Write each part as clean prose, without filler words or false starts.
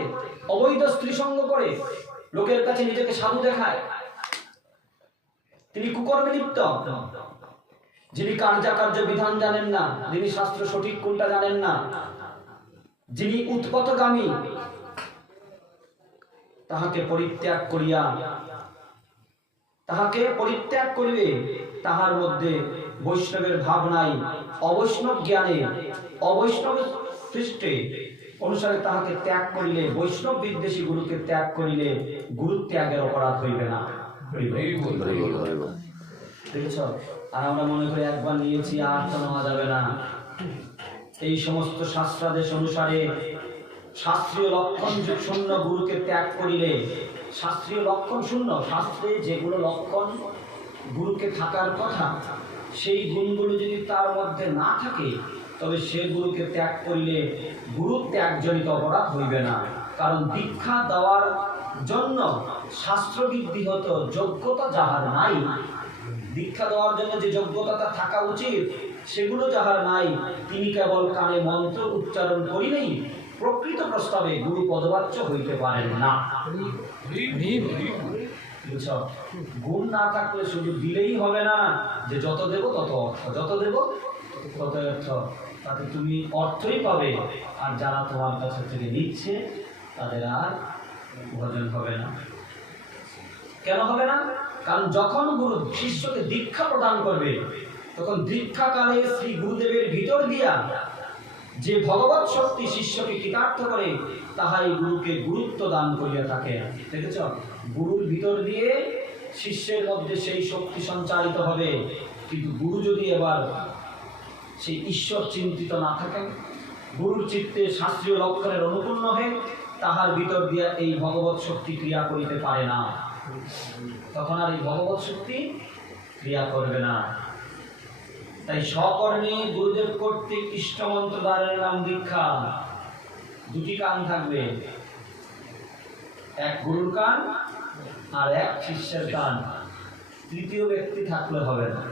করে, অবৈধ স্ত্রী সঙ্গ করে, লোকের কাছে নিজেকে সাধু দেখায়, তিনি কুকর্মে লিপ্ত। যিনি কার্যাকার্য বিধান জানেন না, যিনি শাস্ত্র সঠিক কোনটা জানেন না, যিনি উৎপতগামী, তাহাকে পরিত্যাগ করিবে, তাহার মধ্যে বৈষ্ণবের ভাব নাই, অবৈষ্ণব জ্ঞানে অবৈষ্ণব সৃষ্টে অনুসারে তাহাকে ত্যাগ করিলে, বৈষ্ণব বিদ্বেষী গুরুকে ত্যাগ করিলে গুরু ত্যাগের অপরাধ হইবে না। দেখেছ? আর আমরা মনে করি একবার নিয়েছি আর তো নেওয়া যাবে না। এই সমস্ত শাস্ত্রাদেশ অনুসারে শাস্ত্রীয় লক্ষণ শূন্য গুরুকে ত্যাগ করিলে, শাস্ত্রীয় লক্ষণ শূন্য, শাস্ত্রে যেগুলো লক্ষণ গুরুকে থাকার কথা, সেই গুণগুলো যদি তার মধ্যে না থাকে, তবে সে গুরুকে ত্যাগ করিলে গুরু ত্যাগজনিত অপরাধ হইবে না। কারণ দীক্ষা দেওয়ার জন্য শাস্ত্রবিধিগত যোগ্যতা যাহার নাই, দীক্ষা দেওয়ার জন্য যে যোগ্যতা থাকা উচিত সেগুলো যাহার নাই, তিনি কেবল কানে মন্ত্র উচ্চারণ করিলেই প্রকৃত প্রস্তাবে গুরু পদবাচ্য হইতে পারেন না। গুণ না থাকলে শুধু দিলেই হবে না যে যত দেব তত অর্থ, যত দেব তত অর্থ, তাতে তুমি অর্থই পাবে, আর যারা তোমার কাছে থেকে নিচ্ছে তাদের আর ভজন হবে না। কেন হবে না? কারণ যখন গুরু শিষ্যকে দীক্ষা প্রদান করবে, তখন দীক্ষাকালে শ্রী গুরুদেবের ভিতর দিয়া যে ভগবৎ শক্তি শিষ্যকে কৃতার্থ করে, তাহাই গুরুকে গুরুত্ব দান করিয়া থাকে। দেখেছ? গুরুর ভিতর দিয়ে শিষ্যের মধ্যে সেই শক্তি সঞ্চারিত হবে, কিন্তু গুরু যদি এবার সেই ঈশ্বর চিন্তিত না থাকেন, গুরুর চিত্তে শাস্ত্রীয় লক্ষণের অনুকূল নহে, তাহার ভিতর দিয়া এই ভগবৎ শক্তি ক্রিয়া করিতে পারে না। তখন আর এই ভগবৎ শক্তি ক্রিয়া করবে না। তাই সকর্মে গুরুদেব কর্তৃক ইষ্টমন্ত্র দ্বারের নাম দীক্ষা। দুটি কান থাকবে, এক গুরুর কান আর এক শিষ্যের কান, তৃতীয় ব্যক্তি থাকলে হবে না।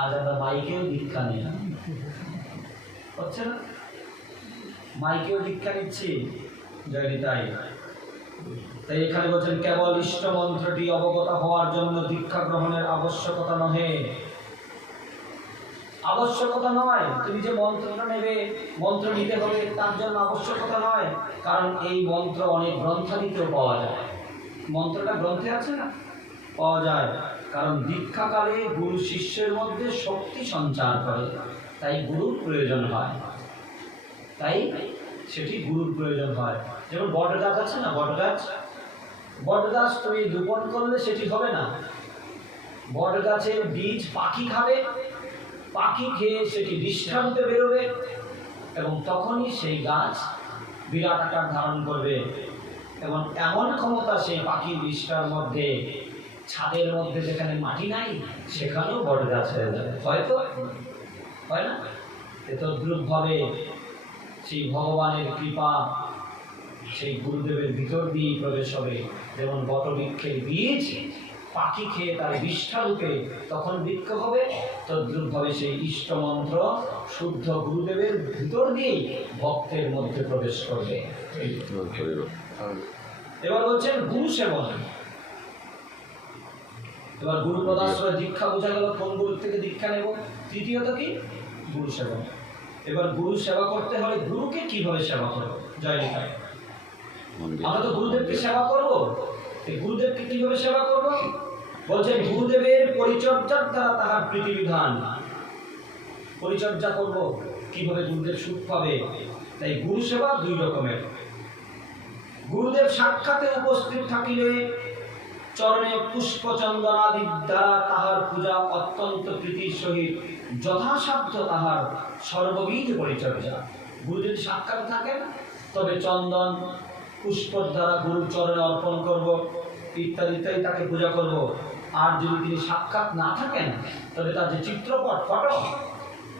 আজ আমরা মাইকেও দীক্ষা নিই, হচ্ছে না? মাইকেও দীক্ষা নিচ্ছি, জয়নিতাই। তাই এখানে বলছেন কেবল ইষ্ট মন্ত্রটি অবগত হওয়ার জন্য দীক্ষা গ্রহণের আবশ্যকতা নহে। আবশ্যকতা নয় তুমি যে মন্ত্রটা নেবে, মন্ত্র নিতে হবে, তার জন্য আবশ্যকতা নয়। কারণ এই মন্ত্র অনেক গ্রন্থাদিতেও পাওয়া যায়। মন্ত্রটা গ্রন্থে আছে না, পাওয়া যায়। কারণ দীক্ষাকালে গুরু শিষ্যের মধ্যে শক্তি সঞ্চার করে, তাই গুরুর প্রয়োজন হয়, তাই সেটি গুরুর প্রয়োজন হয়। যেমন বট গাছ আছে না, বট গাছ তুমি রোপণ করলে সেটি হবে না। বট গাছের বীজ পাখি খাবে, পাখি খেয়ে সেটি দৃষ্টান্তে বেরোবে, এবং তখনই সেই গাছ বিরাট আকার ধারণ করবে। এবং এমন ক্ষমতা সেই পাখির বিষ্ঠার মধ্যে, ছাদের মধ্যে যেখানে মাটি নাই সেখানেও বট গাছ হয়ে যাবে। হয়তো হয় না? তদ্রূপভাবে সেই ভগবানের কৃপা সেই গুরুদেবের ভিতর দিয়েই প্রবেশ হবে। যেমন বটবৃক্ষের বীজ পাখি খেয়ে তার বিষ্ঠারূপে তখন বৃক্ষ হবে, তদ্রূপভাবে সেই ইষ্টমন্ত্র শুদ্ধ গুরুদেবের ভিতর দিয়েই ভক্তের মধ্যে প্রবেশ করবে। এবার বলছেন গুরু সেবন। এবার গুরু পদাশ্রয় দীক্ষা বোঝা গেল, কোন গুরুর থেকে দীক্ষা নেব। তৃতীয়ত কি? গুরু সেবন। এবার গুরু সেবা করতে হলে গুরুকে কিভাবে সেবা করবো? জয় নিতাই। আমরা তো গুরুদেবকে সেবা করবো, গুরুদেবকে কিভাবে সেবা করব? বলছেন গুরুদেবের পরিচর্যার দ্বারা তাহার প্রীতিবিধান। পরিচর্যা করব কিভাবে গুরুদেব সুখ পাবে। তাই গুরু সেবা দুই রকমের। গুরুদেব সাক্ষাতে উপস্থিত থাকিলে চরণে পুষ্পচন্দনাদি দ্বারা তাহার পূজা অত্যন্ত প্রীতির সহিত যথাসাধ্য তাহার সর্ববিধ পরিচর্যা। গুরুদেব সাক্ষাৎ থাকেন তবে চন্দন পুষ্পর দ্বারা গুরুর চরণে অর্পণ করব, ইত্যাদি ইত্যাদি তাকে পূজা করব। আর যদি তিনি সাক্ষাৎ না থাকেন তবে তার যে চিত্রপট ফটো,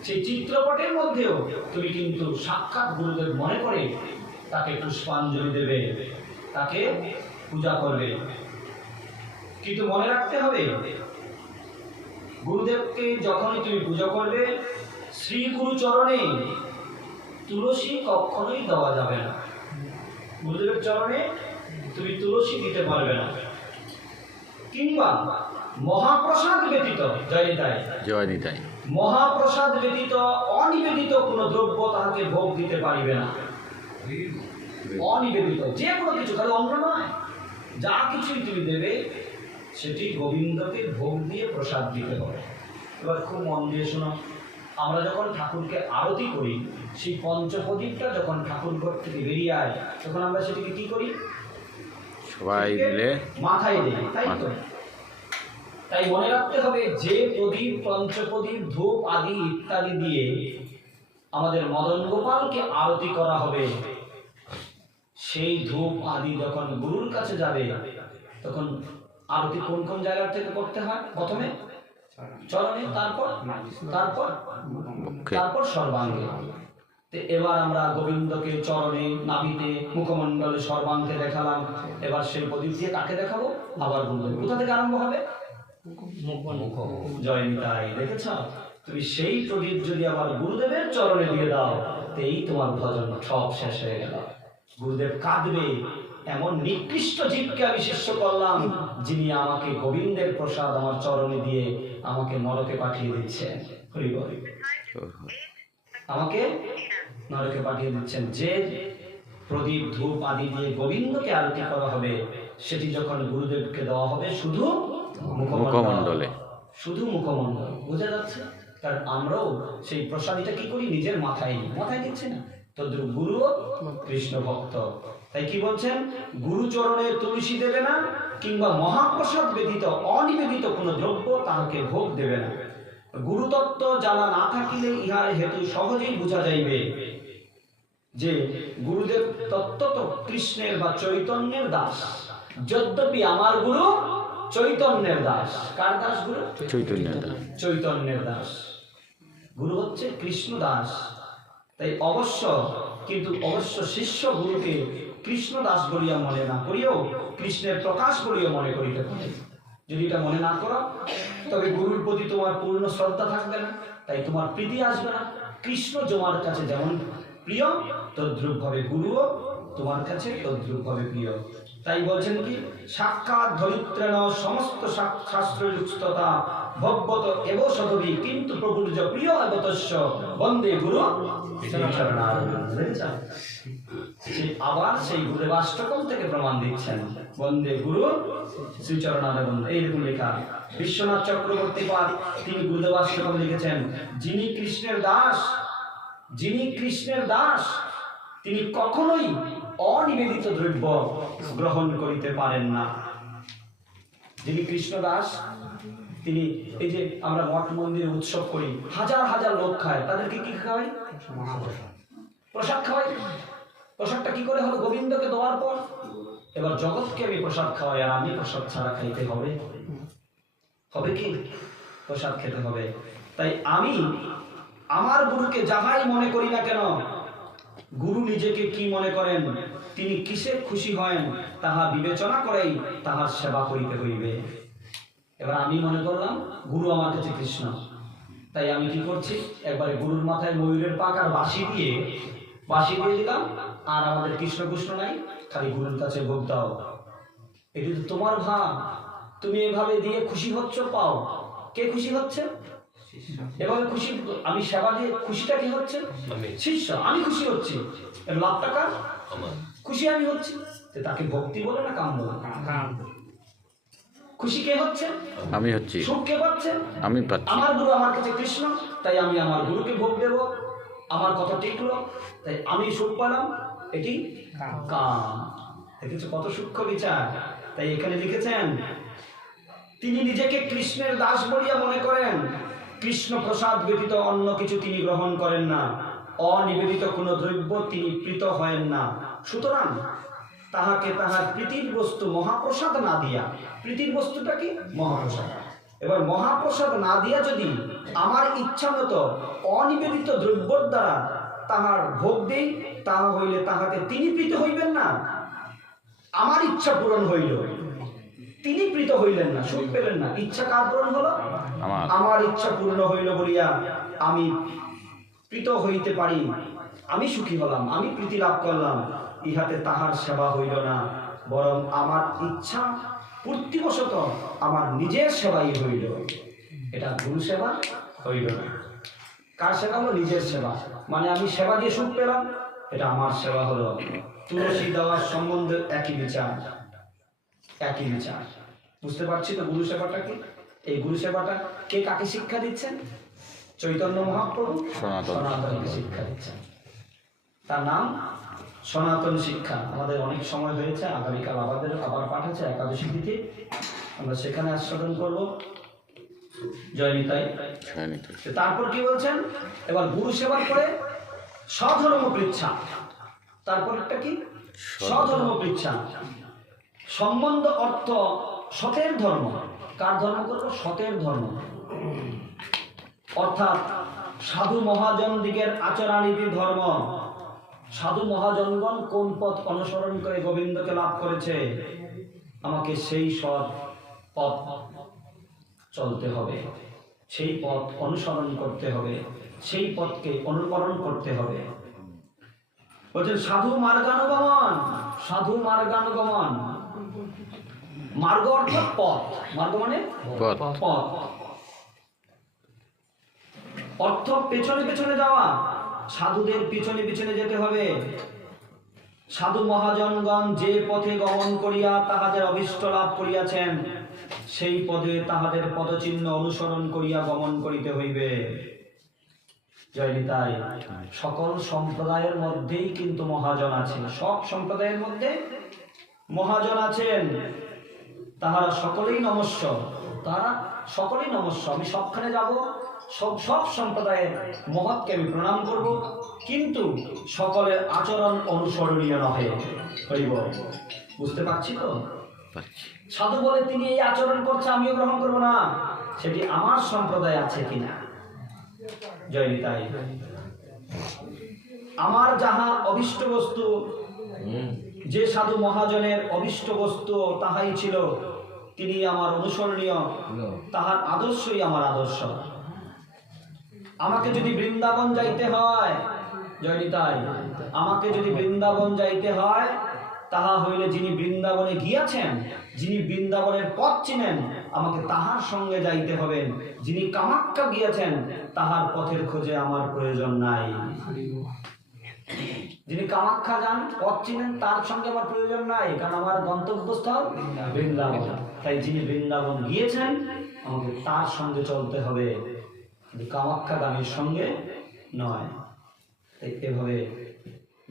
সেই চিত্রপটের মধ্যেও তুমি কিন্তু সাক্ষাৎ গুরুদেব মনে করে তাকে পুষ্পাঞ্জলি দেবে, তাকে পূজা করবে। কিন্তু মনে রাখতে হবে, গুরুদেবকে যখনই তুমি পূজা করবে, শ্রী গুরু চরণে তুলসী কখনোই দেওয়া যাবে না। গুরুদেবের চরণে তুমি তুলসী দিতে পারবে না, কিংবা মহাপ্রসাদ ব্যতীত, জয় নিতাই, মহাপ্রসাদ ব্যতীত অনিবেদিত কোনো দ্রব্য তাহাকে ভোগ দিতে পারিবে না। অনিবেদিত যে কোনো কিছু, খালি অন্ন নয়, যা কিছুই তুমি দেবে সেটি গোবিন্দকে ভোগ দিয়ে প্রসাদ দিতে হবে। এবার খুব মন দিয়ে শোনো, আমরা যখন ঠাকুরকে আরতি করি, সেই পঞ্চপ্রদীপটা যখন ঠাকুর ঘর থেকে বেরিয়ে আয়, তখন আমরা সেটিকে কি করি? সবাই মিলে মাথায় দিই, তাই তো? তাই মনে রাখতে হবে, যে প্রদীপ, পঞ্চপ্রদীপ, ধূপ আদি ইত্যাদি দিয়ে আমাদের মদন গোপালকে আরতি করা হবে, সেই ধূপ আদি যখন গুরুর কাছে যাবে, তখন আরতি কোন কোন জায়গা থেকে করতে হয়? প্রথমে চরণে, তারপর সর্বাঙ্গে। এবার আমরা গোবিন্দকে চরণে, নাভিতে, মুখমণ্ডলে, সর্বাঙ্গে দেখালাম। এবার সেই প্রদীপ দিয়ে কাকে দেখাবো? আবার গুরুদেব। কোথা থেকে আরম্ভ হবে? জয় নিতাই। দেখেছ, তুমি সেই প্রদীপ যদি আবার গুরুদেবের চরণে দিয়ে দাও, এই তোমার ভজন সব শেষ হয়ে গেল। গুরুদেব কাঁদবে, এমন নিকৃষ্ট জীবকে আমি শিষ্য করলাম, যিনি আমাকে গোবিন্দের প্রসাদ আমার চরণে দিয়ে আমাকে নরকে পাঠিয়ে দিচ্ছেন। আমাকে নরকে পাঠিয়ে দিচ্ছেন। যে প্রদীপ, ধূপ আদি দিয়ে গোবিন্দকে আরতি করা হবে, সেটি যখন গুরুদেবকে দেওয়া হবে শুধু মুখমণ্ডলে, শুধু মুখমণ্ডল। বোঝা যাচ্ছে? কারণ আমরাও সেই প্রসাদীটা কি করি? নিজের মাথায় দিচ্ছি না। তদ্রূপ গুরুও কৃষ্ণ ভক্ত। তাই কি বলছেন? গুরু চরণে তুলসী দেবে না, কিংবা মহাপ্রসাদ ব্যতীত অনিবেদিত কোনো দ্রব্য তাহাকে ভোগ দেবে না। গুরুতত্ত্ব জানা না থাকিলে ইহার হেতু সহজেই বোঝা যাইবে যে গুরুদেব তত্ত্বত কৃষ্ণের বা চৈতন্যের দাস। যদ্যপি আমার গুরু চৈতন্যের দাস। কার দাস? গুরু চৈতন্যের দাস। গুরু হচ্ছে কৃষ্ণ দাস। তাই অবশ্য শিষ্য গুরুকে কৃষ্ণ দাস বলিয়া মনে না করিও কৃষ্ণের প্রকাশ বলিয়া মনে করিতে পারে। যদি এটা মনে না করো, তবে গুরুর প্রতি তোমার পূর্ণ শ্রদ্ধা থাকবে না, তাই তোমার প্রীতি আসবে না। কৃষ্ণ তোমার কাছে যেমন প্রিয়, তদ্রূপ ভাবে গুরুও তোমার কাছে তদ্রূপ ভাবে প্রিয়। তাই বলছেন কি? সাক্ষাৎ ধরিত্রেণ সমস্ত শাস্ত্রযুক্ততা ভগবত এব সতবি, কিন্তু প্রভুর যে প্রিয় এবতস্য বন্দে গুরু চরণারবিন্দে। আবার সেই গুরুদেব অষ্টকম থেকে প্রমাণ দিচ্ছেন, বন্দে গুরু শ্রীচরণারবিন্দ। এইরকম লেখা বিশ্বনাথ চক্রবর্তী পাদ তিনি গুরুদেব অষ্টকম লিখেছেন, যিনি কৃষ্ণের দাস তিনি কখনোই অনিবেদিত দ্রব্য গ্রহণ করিতে পারেন না। যিনি কৃষ্ণ দাস, তিনি, এই যে আমরা মঠ মন্দিরে উৎসব করি, হাজার হাজার লোক খায়, তাদেরকে কি খাওয়াই? প্রসাদ খাওয়াই। প্রসাদটা কি করে হলো? গোবিন্দকে দেওয়ার পর। এবার জগৎকে আমি প্রসাদ খাওয়াই, আর আমি প্রসাদ ছাড়া খাইতে হবে কি? প্রসাদ খেতে হবে। তাই আমি আমার গুরুকে যাহাই মনে করি না কেন, গুরু নিজেকে কি মনে করেন, তিনি কিসে খুশি হন, তাহা বিবেচনা করেই তাহার সেবা করিতে হইবে। এবার আমি মনে করলাম গুরু আমার কাছে কৃষ্ণ, তাই আমি কি করছি? একবারে গুরুর মাথায় ময়ূরের পাক আর বাঁশি দিয়ে দিলাম, আর আমাদের কৃষ্ণ নাই, খালি গুরুর কাছে ভোগ দাও। এটি তো তোমার ভাব। তুমি এভাবে দিয়ে খুশি হচ্ছ, পাও। কে খুশি হচ্ছে? এভাবে খুশি, আমি সেবা দিয়ে খুশিটা কি হচ্ছে? শিষ্য। আমি খুশি হচ্ছি, এর লাভটা কার? খুশি আমি হচ্ছি। তাকে ভক্তি বলে না কাম বলে? খুশি কে হচ্ছে? আমি হচ্ছি। সুখ কে পাচ্ছে? আমি পাচ্ছি। আমার গুরু আমার কাছে কৃষ্ণ, তাই আমি আমার গুরুকে ভোগ দেব। আমার কথা টিকলো, তাই আমি সুখ পেলাম। এটি কাম। দেখেছো কত সূক্ষ্ম বিচার। তাই এখানে লিখেছেন, তিনি নিজেকে কৃষ্ণের দাস বলিয়া মনে করেন, কৃষ্ণ প্রসাদ ব্যতীত অন্য কিছু তিনি গ্রহণ করেন না, অনিবেদিত কোনো দ্রব্য তিনি প্রীত হয়েন না। সুতরাং তাহাকে তাহার প্রীতির বস্তু মহাপ্রসাদ না দিয়া, প্রীতির বস্তুটা কি? মহাপ্রসাদ। এবার মহাপ্রসাদ না দিয়া যদি আমার ইচ্ছা মতো অনিবেদিত দ্রব্যর দ্বারা তাহার ভোগ দেই, তাহা হইলে তাহাতে তিনি প্রীত হইবেন না। আমার ইচ্ছা পূরণ হইল, তিনি প্রীত হইলেন না, সুখ পেলেন না। ইচ্ছা কার পূরণ হলো? আমার ইচ্ছা পূর্ণ হইল বলিয়া আমি প্রীত হইতে পারি, আমি সুখী হলাম, আমি প্রীতি লাভ করলাম। ইহাতে তাহার সেবা হইল না, বরং আমার ইচ্ছা পূর্তিবশত আমার নিজের সেবাই হইল। এটা গুরু সেবা হইল না। কার সেবা হলো? নিজের সেবা। মানে আমি সেবা দিয়ে সুখ পেলাম, এটা আমার সেবা হলো। তুলসী দেওয়ার সম্বন্ধে একই বিচার, একই বিচার। বুঝতে পারছি তো গুরু সেবাটা কি? এই গুরু সেবাটা কে কাকে শিক্ষা দিচ্ছেন? চৈতন্য মহাপ্রভু সনাতনকে শিক্ষা দিচ্ছেন। তার নাম সনাতন শিক্ষা। আমাদের অনেক সময় হয়েছে, আগামীকাল আবার পাঠ আছে একাদশী তিথি, আমরা সেখানে আস্বাদন করব। জয় নিতাই। তারপর কি বলছেন? এবার গুরু সেবার পরে স্বধর্ম পৃচ্ছা। তারপর একটা কি? স্বধর্ম পৃচ্ছা। সম্বন্ধ অর্থ সতের ধর্ম। কার ধর্ম করবো? সতের ধর্ম। অর্থাৎ সাধু মহাজন দিগের আচরণীতি ধর্ম। সাধু মহাজনগণ কোন পথ অনুসরণ করে গোবিন্দকে লাভ করেছে, আমাকে সেই সৎ পথ চলতে হবে, সেই পথ অনুসরণ করতে হবে, সেই পথকে অনুকরণ করতে হবে। বলছেন সাধু মার্গানুগমন। সাধু মার্গানুগমন, মার্গ অর্থাৎ পথ। মার্গ মানে পথ। অর্থ পেছনে পেছনে যাওয়া, সাধুদের পিছনে পিছনে যেতে হবে। সাধু মহাজনগণ যে পথে গমন করিয়া তাহাদের অভীষ্ট লাভ করিয়াছেন, সেই পদে তাহাদের পদচিহ্ন অনুসরণ করিয়া গমন করিতে হইবে। জয় নিতাই। সকল সম্প্রদায়ের মধ্যেই কিন্তু মহাজন আছেন, সব সম্প্রদায়ের মধ্যে মহাজন আছেন। তাহারা সকলেই নমস্য, তাহারা সকলেই নমস্য। আমি সবখানে যাব, সব সম্প্রদায়ের মহৎকে আমি প্রণাম করব, কিন্তু সকলের আচরণ অনুসরণীয় নহে। হইব। বুঝতে পারছি তো? সাধু বলে তিনি এই আচরণ করছে, আমিও গ্রহণ করব না, সেটি আমার সম্প্রদায় আছে কিনা। জয় নিতাই। আমার যাহা অভিষ্ট বস্তু, যে সাধু মহাজনের অভিষ্ট বস্তু তাহাই ছিল, তিনি আমার অনুসরণীয়, তাহার আদর্শই আমার আদর্শ। আমাকে যদি বৃন্দাবন যাইতে হয়, জয় নিতাই, আমাকে যদি বৃন্দাবন যাইতে হয়, তাহা হইলে যিনি বৃন্দাবনে গিয়াছেন, যিনি বৃন্দাবনের পথ চিনেন, আমাকে তাহার সঙ্গে যাইতে হবে। যিনি কামাখ্যা গিয়াছেন, তাহার পথের খোঁজে আমার প্রয়োজন নাই। যিনি কামাখ্যা যান, পথ চিনেন, তার সঙ্গে আমার প্রয়োজন নাই, কারণ আমার গন্তব্যস্থল বৃন্দাবন। তাই যিনি বৃন্দাবন গিয়েছেন, আমাকে তার সঙ্গে চলতে হবে, কামাখ্যাগামীর সঙ্গে নয়। এভাবে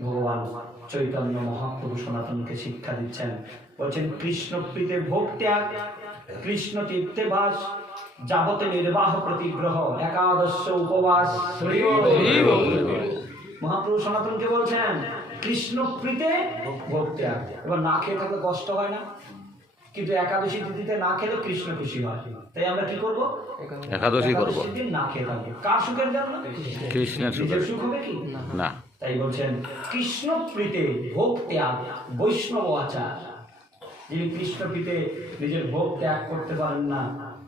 ভগবান চৈতন্য মহাপ্রভু সনাতনকে শিক্ষা দিচ্ছেন। বলছেন কৃষ্ণপ্রীতে ভোগ ত্যাগ, কৃষ্ণ তীর্থে বাস, যাবতে নির্বাহ প্রতিগ্রহ, একাদশ উপবাস। মহাপ্রভু সনাতনকে বলছেন কৃষ্ণপ্রীতে ভোগ ত্যাগ। এবার না খেয়ে থাকলে কষ্ট হয় না, কিন্তু একাদশী তিথিতে না খেলে কৃষ্ণ খুশি হয়। তাই আমরা কি করব? একাদশী করব, না খেয়ে থাকবো। কার সুখের জন্য? কৃষ্ণের সুখ হবে কি না। তাই বলছেন কৃষ্ণপ্রীতে ভোগ ত্যাগ, বৈষ্ণব আচার। যিনি কৃষ্ণপ্রীতে নিজের ভোগ ত্যাগ করতে পারেন না,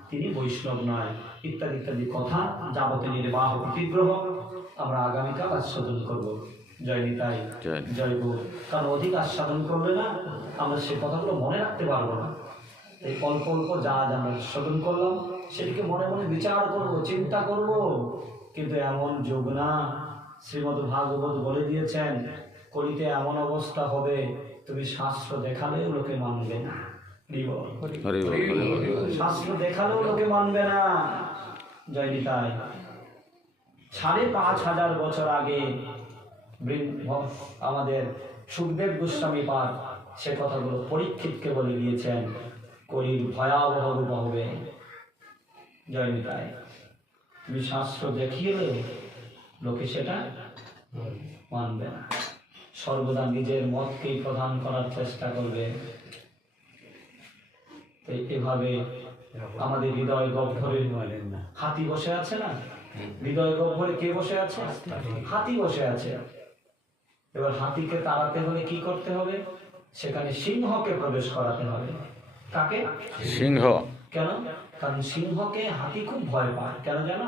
তিনি বৈষ্ণব নয়। ইত্যাদি ইত্যাদি কথা যাবতে নির্বাহ প্রতিগ্রহ আমরা আগামীকাল আস্বাদন করব। জয় নিতাই, জয় গো। কারণ অধিক আস্বাদন করলে না আমরা সে কথাগুলো মনে রাখতে পারবো না। এই অল্প অল্প যা আমরা আস্বাদন করলাম সেটিকে মনে মনে বিচার করব, চিন্তা করব। কিন্তু এমন যোগ না। শ্রীমদ্ ভাগবত বলে দিয়েছেন, কলিতে এমন অবস্থা হবে, তুমি শাস্ত্র দেখালেও লোকে মানবে না। শাস্ত্র দেখালেও লোকে মানবে না। জয় নিতাই। 5,500 বছর আগে আমাদের সুখদেব গোস্বামী পাদ সে কথাগুলো পরীক্ষিতকে বলে দিয়েছেন, কলির ভয়াবহ রূপ হবে। জয় নিতাই। তুমি শাস্ত্র দেখিয়ে লোকে সেটা মানবে না, সর্বদা নিজের মতকেই প্রধান করার চেষ্টা করবে। এভাবে আমাদের হৃদয় গহ্বরে হাতি বসে আছে না, হৃদয় গহ্বরে কে বসে আছে? হাতি বসে আছে। এবার হাতিকে তাড়াতে হলে কি করতে হবে? সেখানে সিংহকে প্রবেশ করাতে হবে। কাকে? সিংহ। কেন? কারণ সিংহকে হাতি খুব ভয় পায়। কেন জানো?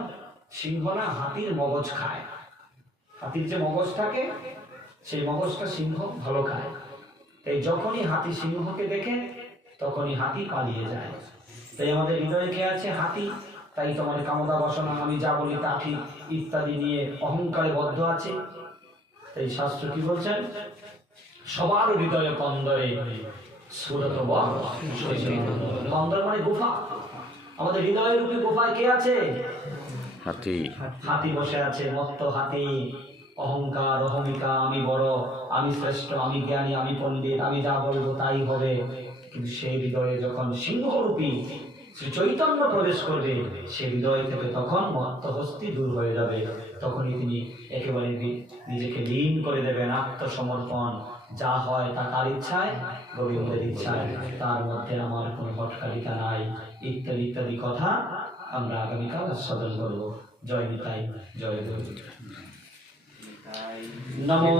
সিংহ না হাতির মগজ খায়। হাতির যে মগজ থাকে সেই মগজটা সিংহ ভালো খায়। তাই যখনই হাতি সিংহকে দেখে তখনই হাতি পালিয়ে যায়। তাই আমাদের হৃদয়ে কে আছে? হাতি। তাই তোমার কামনা বাসনা, আমি যা বলি তা ঠিক ইত্যাদি নিয়ে অহংকারে বদ্ধ আছে। তাই শাস্ত্র কি বলছেন? সবার হৃদয়ে কন্দরে সুরত কন্দর মানে গুফা। আমাদের হৃদয়ের রূপে গুফায় কে আছে? হাতি। হাতি বসে আছে, মত্ত হাতি। অহংকার, অহমিকা, আমি বড়, আমি শ্রেষ্ঠ, আমি জ্ঞানী, আমি পণ্ডিত, আমি যা বলবো তাই হবে। কিন্তু সেই হৃদয়ে যখন সিংহরূপী শ্রী চৈতন্য প্রবেশ করবে, সে হৃদয় থেকে তখন মত্তহস্তি দূর হয়ে যাবে। তখনই তিনি একেবারে নিজেকে লীন করে দেবেন, আত্মসমর্পণ। যা হয় তা কার ইচ্ছায়? গোবিন্দের ইচ্ছায়। তার মধ্যে আমার কোনো হটকারিতা নাই, ইত্যাদি ইত্যাদি কথা আমরা আগামীকাল আস্বাদন করবো। জয় নিতাই, জয় গুরু। নমো